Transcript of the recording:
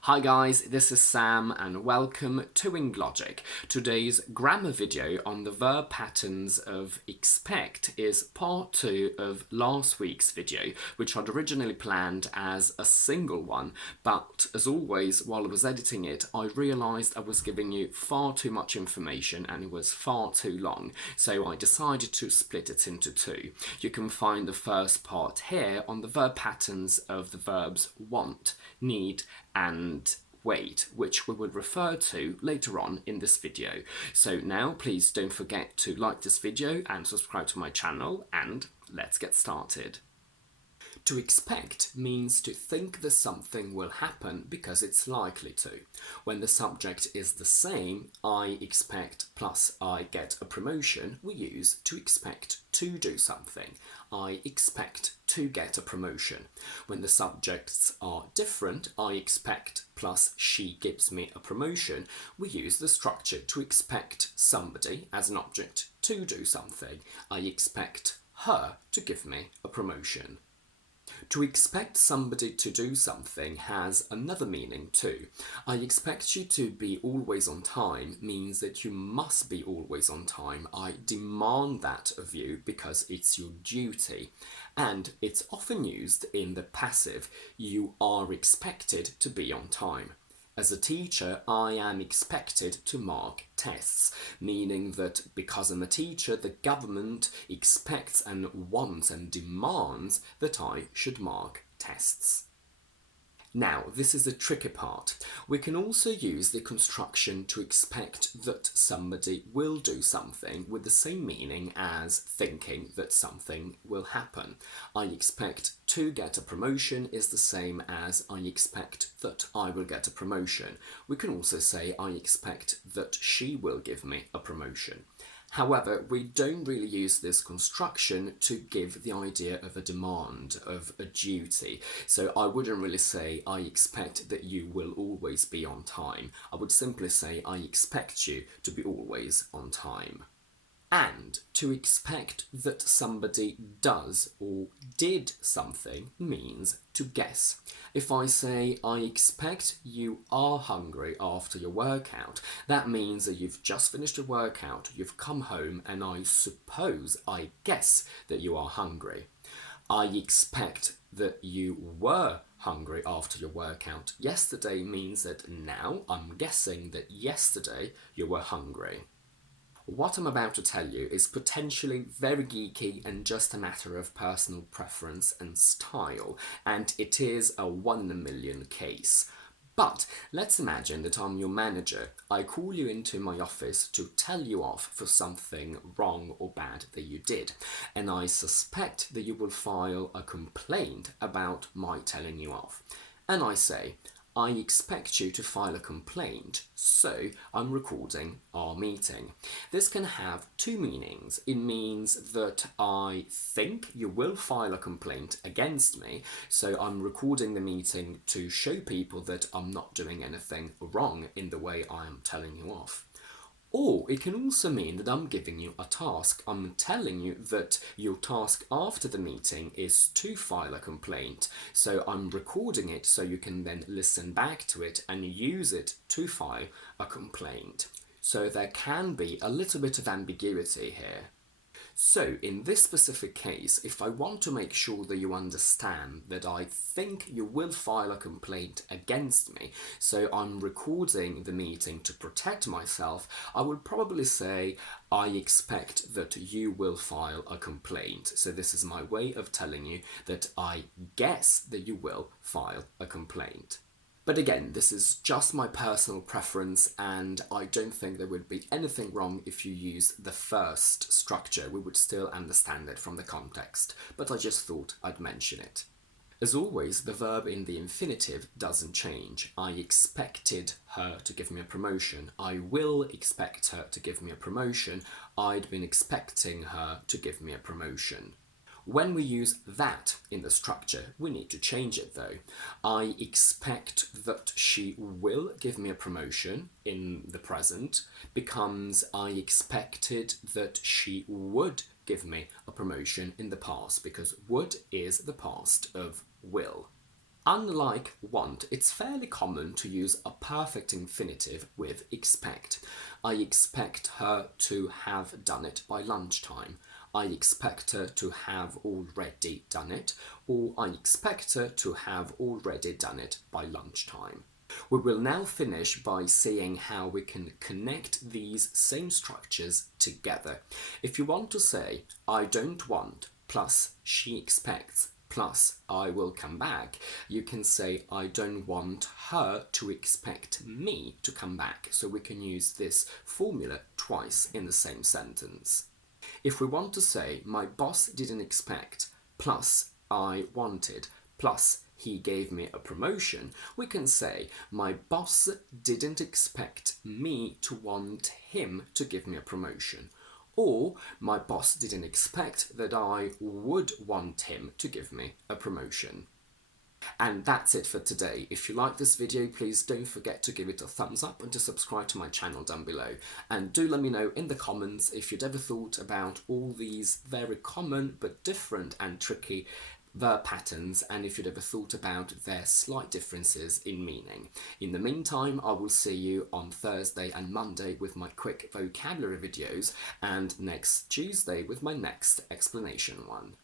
Hi guys, this is Sam and welcome to EngLogic. Today's grammar video on the verb patterns of expect is part 2 of last week's video, which I'd originally planned as a single one, but as always, while I was editing it, I realised I was giving you far too much information and it was far too long, so I decided to split it into two. You can find the first part here on the verb patterns of the verbs want, need, and wait, which we will refer to later on in this video. So now please don't forget to like this video and subscribe to my channel, and let's get started. To expect means to think that something will happen because it's likely to. When the subject is the same, I expect plus I get a promotion, we use to expect to do something. I expect to get a promotion. When the subjects are different, I expect plus she gives me a promotion, we use the structure to expect somebody as an object to do something. I expect her to give me a promotion. To expect somebody to do something has another meaning too. I expect you to be always on time means that you must be always on time. I demand that of you because it's your duty. And it's often used in the passive, you are expected to be on time. As a teacher, I am expected to mark tests, meaning that because I'm a teacher, the government expects and wants and demands that I should mark tests. Now, this is the tricky part. We can also use the construction to expect that somebody will do something with the same meaning as thinking that something will happen. I expect to get a promotion is the same as I expect that I will get a promotion. We can also say I expect that she will give me a promotion. However, we don't really use this construction to give the idea of a demand, of a duty. So I wouldn't really say, I expect that you will always be on time. I would simply say, I expect you to be always on time. And to expect that somebody does or did something means to guess. If I say, I expect you are hungry after your workout, that means that you've just finished your workout, you've come home, and I guess that you are hungry. I expect that you were hungry after your workout yesterday means that now I'm guessing that yesterday you were hungry. What I'm about to tell you is potentially very geeky and just a matter of personal preference and style, and it is a 1 in a million case. But let's imagine that I'm your manager. I call you into my office to tell you off for something wrong or bad that you did, and I suspect that you will file a complaint about my telling you off. And I say, I expect you to file a complaint, so I'm recording our meeting. This can have two meanings. It means that I think you will file a complaint against me, so I'm recording the meeting to show people that I'm not doing anything wrong in the way I am telling you off. Or it can also mean that I'm giving you a task. I'm telling you that your task after the meeting is to file a complaint. So I'm recording it so you can then listen back to it and use it to file a complaint. So there can be a little bit of ambiguity here. So in this specific case, if I want to make sure that you understand that I think you will file a complaint against me, so I'm recording the meeting to protect myself, I would probably say, I expect that you will file a complaint. So this is my way of telling you that I guess that you will file a complaint. But again, this is just my personal preference, and I don't think there would be anything wrong if you use the first structure. We would still understand it from the context, but I just thought I'd mention it. As always, the verb in the infinitive doesn't change. I expected her to give me a promotion. I will expect her to give me a promotion. I'd been expecting her to give me a promotion. When we use that in the structure, we need to change it though. I expect that she will give me a promotion in the present becomes I expected that she would give me a promotion in the past, because would is the past of will. Unlike want, it's fairly common to use a perfect infinitive with expect. I expect her to have done it by lunchtime. I expect her to have already done it, or I expect her to have already done it by lunchtime. We will now finish by seeing how we can connect these same structures together. If you want to say, I don't want, plus she expects, plus I will come back, you can say, I don't want her to expect me to come back. So we can use this formula twice in the same sentence. If we want to say, my boss didn't expect, plus I wanted, plus he gave me a promotion, we can say, my boss didn't expect me to want him to give me a promotion. Or, my boss didn't expect that I would want him to give me a promotion. And that's it for today. If you like this video, please don't forget to give it a thumbs up and to subscribe to my channel down below. And do let me know in the comments if you'd ever thought about all these very common but different and tricky verb patterns, and if you'd ever thought about their slight differences in meaning. In the meantime, I will see you on Thursday and Monday with my quick vocabulary videos, and next Tuesday with my next explanation one.